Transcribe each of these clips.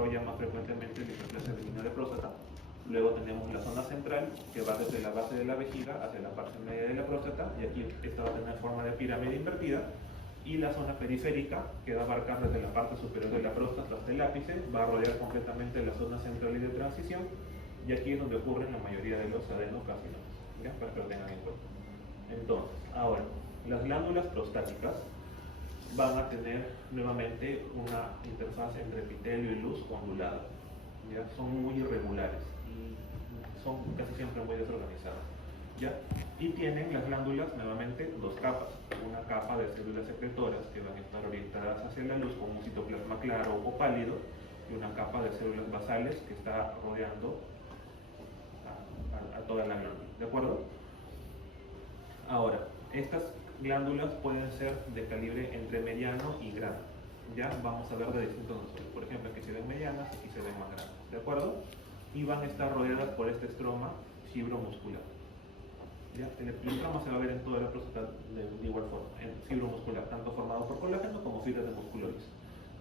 desarrolla más frecuentemente la hiperplasia benigna de próstata. Luego tenemos la zona central, que va desde la base de la vejiga hacia la parte media de la próstata, y aquí esta va a tener forma de pirámide invertida. Y la zona periférica, que va a abarcar desde la parte superior de la próstata hasta el ápice, va a rodear completamente la zona central y de transición, y aquí es donde ocurren la mayoría de los adenocarcinomas, ¿ya? Para que lo tengan en cuenta. Entonces, ahora, las glándulas prostáticas van a tener nuevamente una interfaz entre epitelio y luz ondulada, ¿ya? Son muy irregulares y son casi siempre muy desorganizadas, ¿ya? Y tienen las glándulas nuevamente dos capas, una capa de células secretoras que van a estar orientadas hacia la luz con un citoplasma claro o pálido, y una capa de células basales que está rodeando a toda la glándula, ¿de acuerdo? Ahora, estas glándulas pueden ser de calibre entre mediano y grande. Ya vamos a ver de distintos nosotros. Por ejemplo, aquí se ven medianas, aquí se ven más grandes, ¿de acuerdo? Y van a estar rodeadas por este estroma fibromuscular. ¿Ya? El estroma se va a ver en toda la próstata de igual forma, en fibromuscular, tanto formado por colágeno como fibras de músculo liso.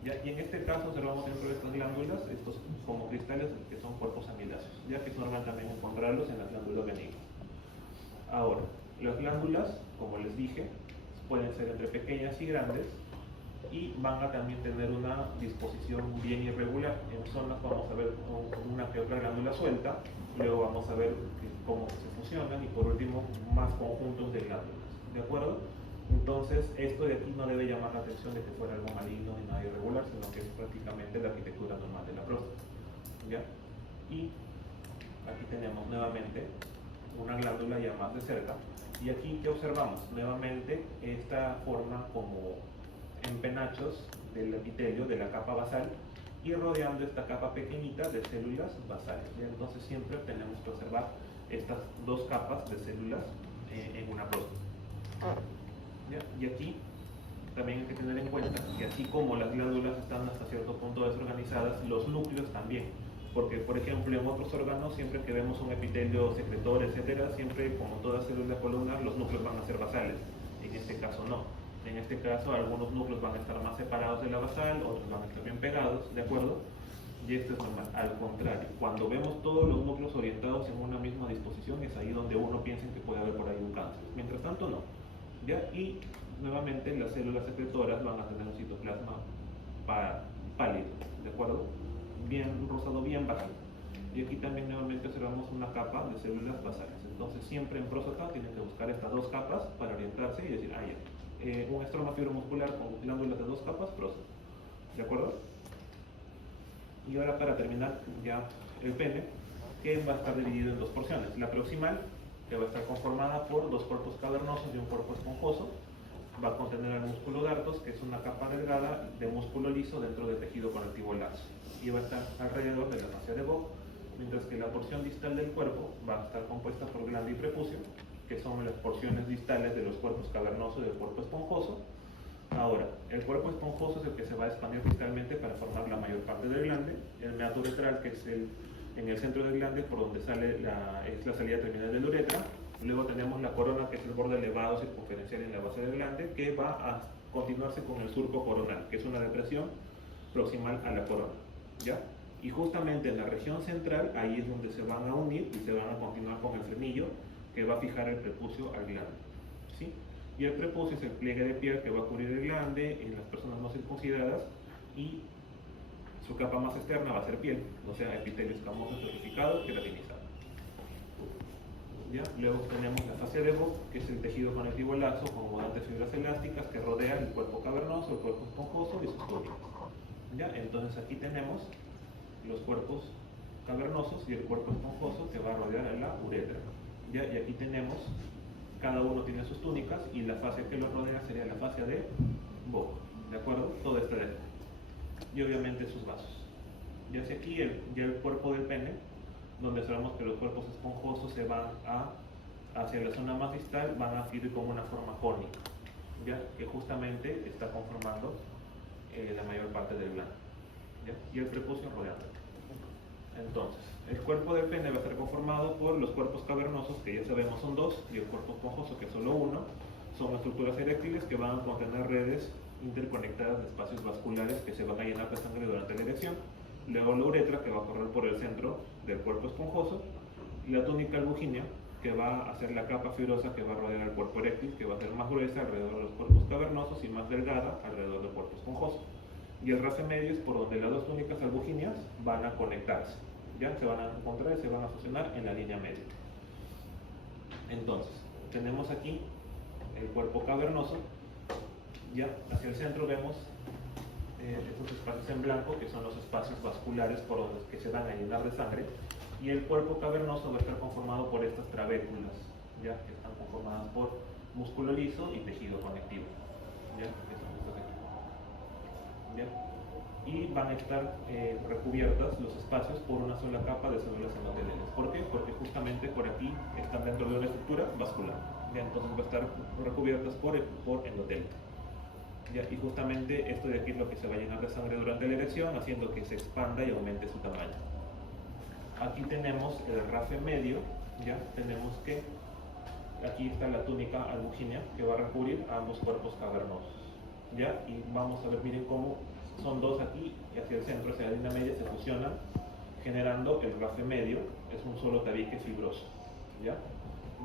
¿Ya? Y en este caso observamos dentro de estas glándulas estos como cristales que son cuerpos amiláceos, ya que es normal también encontrarlos en las glándulas benignas. Ahora, las glándulas, como les dije, pueden ser entre pequeñas y grandes, y van a también tener una disposición bien irregular. En zonas vamos a ver una que otra glándula suelta, luego vamos a ver cómo se fusionan, y por último más conjuntos de glándulas, ¿de acuerdo? Entonces esto de aquí no debe llamar la atención de que fuera algo maligno ni nada irregular, sino que es prácticamente la arquitectura normal de la próstata, ¿ya? Y aquí tenemos nuevamente una glándula ya más de cerca, y aquí ¿qué observamos? Nuevamente esta forma como en penachos del epitelio de la capa basal, y rodeando esta capa pequeñita de células basales, ¿ya? Entonces siempre tenemos que observar estas dos capas de células en una próstata, ¿ya? Y aquí también hay que tener en cuenta que así como las glándulas están hasta cierto punto desorganizadas, los núcleos también. Porque, por ejemplo, en otros órganos, siempre que vemos un epitelio secretor, etcétera, siempre, como toda célula columnar, los núcleos van a ser basales. En este caso no. En este caso, algunos núcleos van a estar más separados de la basal, otros van a estar bien pegados, ¿de acuerdo? Y esto es normal. Al contrario, cuando vemos todos los núcleos orientados en una misma disposición, es ahí donde uno piensa que puede haber por ahí un cáncer. Mientras tanto, no. ¿Ya? Y nuevamente las células secretoras van a tener un citoplasma pálido, ¿de acuerdo? Bien rosado, bien bajito. Y aquí también nuevamente observamos una capa de células basales. Entonces siempre en próstata tienen que buscar estas dos capas para orientarse y decir, ya, un estroma fibromuscular con glándulas de dos capas, próstata, ¿de acuerdo? Y ahora, para terminar ya el pene, que va a estar dividido en dos porciones. La proximal, que va a estar conformada por dos cuerpos cavernosos y un cuerpo esponjoso, va a contener el músculo dartos, que es una capa delgada de músculo liso dentro del tejido conectivo laxo, y va a estar alrededor de la fascia de Vogt, mientras que la porción distal del cuerpo va a estar compuesta por glande y prepucio, que son las porciones distales de los cuerpos cavernoso y del cuerpo esponjoso. Ahora, el cuerpo esponjoso es el que se va a expandir distalmente para formar la mayor parte del glande, el meato uretral, que es en el centro del glande, por donde sale es la salida terminal de la uretra. Luego tenemos la corona, que es el borde elevado circunferencial en la base del glande, que va a continuarse con el surco coronal, que es una depresión proximal a la corona, ¿ya? Y justamente en la región central, ahí es donde se van a unir y se van a continuar con el frenillo, que va a fijar el prepucio al glande, ¿sí? Y el prepucio es el pliegue de piel que va a cubrir el glande en las personas no circuncidadas, y su capa más externa va a ser piel, o sea, epitelio escamoso, estratificado, queratinizado. ¿Ya? Luego tenemos la fascia de Vogt, que es el tejido conectivo laxo con abundantes fibras elásticas que rodea el cuerpo cavernoso, el cuerpo esponjoso y sus túnicas. ¿Ya? Entonces aquí tenemos los cuerpos cavernosos y el cuerpo esponjoso que va a rodear a la uretra. ¿Ya? Y aquí tenemos, cada uno tiene sus túnicas, y la fascia que los rodea sería la fascia de Vogt, ¿de acuerdo? Todo este de y obviamente sus vasos. Y hacia aquí ya el cuerpo del pene, donde sabemos que los cuerpos esponjosos se van hacia la zona más distal, van a ir con una forma cónica, ¿ya? Que justamente está conformando la mayor parte del glande, ¿ya? Y el prepucio rodeando. Entonces, el cuerpo del pene va a estar conformado por los cuerpos cavernosos, que ya sabemos son dos, y el cuerpo esponjoso, que es solo uno. Son estructuras eréctiles que van a contener redes interconectadas de espacios vasculares que se van a llenar de sangre durante la erección. luego la uretra, que va a correr por el centro del cuerpo esponjoso, y la túnica albuginea, que va a ser la capa fibrosa que va a rodear el cuerpo eréctil, que va a ser más gruesa alrededor de los cuerpos cavernosos y más delgada alrededor del cuerpo esponjoso. Y el rafe medio es por donde las dos túnicas albugineas van a conectarse, ya se van a encontrar y se van a fusionar en la línea media. Entonces, tenemos aquí el cuerpo cavernoso, ya hacia el centro vemos estos espacios en blanco, que son los espacios vasculares por donde que se van a llenar de sangre, y el cuerpo cavernoso va a estar conformado por estas trabéculas, ya que están conformadas por músculo liso y tejido conectivo, ya que son estas de aquí. ¿Ya? Y van a estar recubiertas los espacios por una sola capa de células endoteliales. ¿Por qué? Porque justamente por aquí están dentro de una estructura vascular, ¿ya? Entonces va a estar recubiertas por endotelio. ¿Ya? Y justamente esto de aquí es lo que se va a llenar de sangre durante la erección, haciendo que se expanda y aumente su tamaño. Aquí tenemos el rafe medio, ya tenemos que aquí está la túnica albuginea que va a recubrir a ambos cuerpos cavernosos, ya, y vamos a ver, miren cómo son dos aquí y hacia el centro, hacia la línea media, se fusionan generando el rafe medio, es un solo tabique fibroso, ya.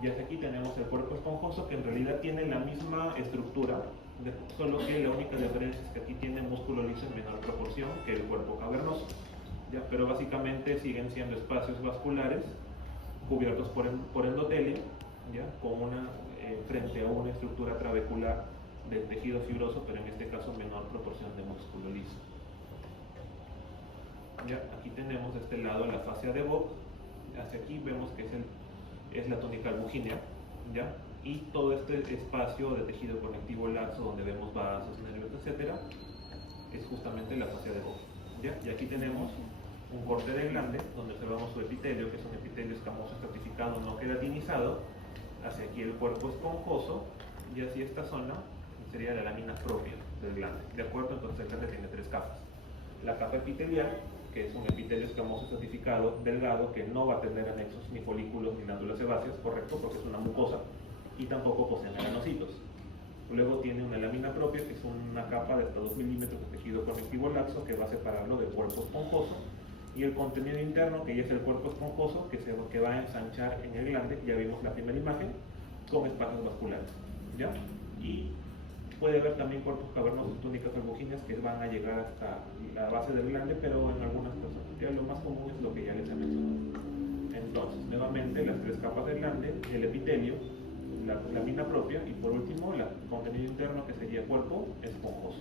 Y hacia aquí tenemos el cuerpo esponjoso, que en realidad tiene la misma estructura, solo que la única diferencia es que aquí tiene músculo liso en menor proporción que el cuerpo cavernoso, ¿ya? Pero básicamente siguen siendo espacios vasculares cubiertos por endotelio, ¿ya? Con frente a una estructura trabecular de tejido fibroso, pero en este caso menor proporción de músculo liso. ¿Ya? Aquí tenemos de este lado la fascia de Bock, hacia aquí vemos que es la túnica albuginea, ¿ya? Y todo este espacio de tejido conectivo laxo, donde vemos vasos, nervios, etcétera, es justamente la fascia de Bock, ¿ya? Y aquí tenemos un corte de glande, donde observamos su epitelio, que es un epitelio escamoso estratificado no queratinizado, hacia aquí el cuerpo esponjoso, y así esta zona sería la lámina propia del glande, ¿de acuerdo? Entonces el glande tiene tres capas. La capa epitelial, que es un epitelio escamoso estratificado delgado, que no va a tener anexos ni folículos ni glándulas sebáceas, correcto, porque es una mucosa, y tampoco posee melanocitos. Luego tiene una lámina propia, que es una capa de hasta 2 milímetros de tejido conectivo laxo, que va a separarlo del cuerpo esponjoso, y el contenido interno, que ya es el cuerpo esponjoso, que va a ensanchar en el glande, ya vimos la primera imagen, con espacios vasculares, ¿ya? Y puede haber también cuerpos cavernosos, túnicas albugineas, que van a llegar hasta la base del glande, pero en algunas personas, ya lo más común es lo que ya les he mencionado. Entonces, nuevamente, las tres capas del glande, el epitelio, la lámina propia, y por último, el contenido interno, que sería cuerpo esponjoso.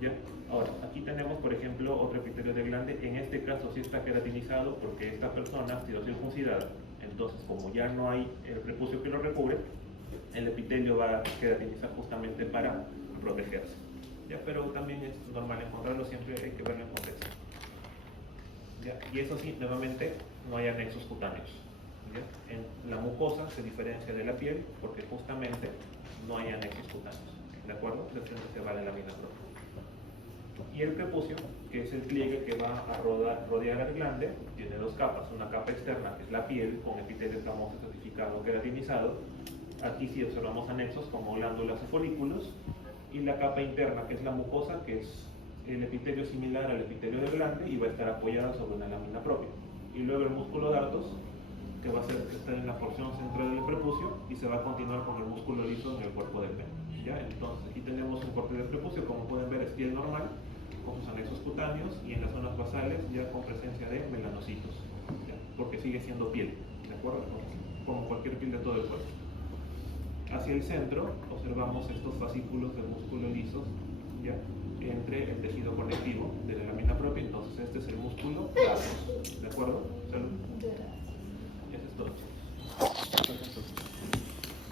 ¿Ya? Ahora, aquí tenemos, por ejemplo, otro epitelio de glande. En este caso sí está queratinizado porque esta persona ha sido circuncidada. Entonces, como ya no hay el prepucio que lo recubre, el epitelio va a queratinizar justamente para protegerse. ¿Ya? Pero también es normal encontrarlo, siempre hay que verlo en contexto. ¿Ya? Y eso sí, nuevamente, no hay anexos cutáneos. ¿Ya? En la mucosa se diferencia de la piel porque justamente no hay anexos cutáneos. ¿De acuerdo? Desde donde se va la lámina propia. Y el prepucio, que es el pliegue que va a rodear el glande, tiene dos capas. Una capa externa, que es la piel, con epitelio escamoso estratificado queratinizado. Aquí sí observamos anexos como glándulas o folículos. Y la capa interna, que es la mucosa, que es el epitelio similar al epitelio del glande y va a estar apoyada sobre una lámina propia. Y luego el músculo dartos, que va a estar en la porción central del prepucio y se va a continuar con el músculo liso en el cuerpo del pene. ¿Ya? Entonces aquí tenemos un corte de prepucio, como pueden ver es piel normal, con sus anexos cutáneos y en las zonas basales ya con presencia de melanocitos, ¿ya? Porque sigue siendo piel, ¿de acuerdo? Como cualquier piel de todo el cuerpo. Hacia el centro observamos estos fascículos de músculo lisos, ¿ya? Entre el tejido conectivo de la lámina propia. Entonces este es el músculo dartos, ¿de acuerdo?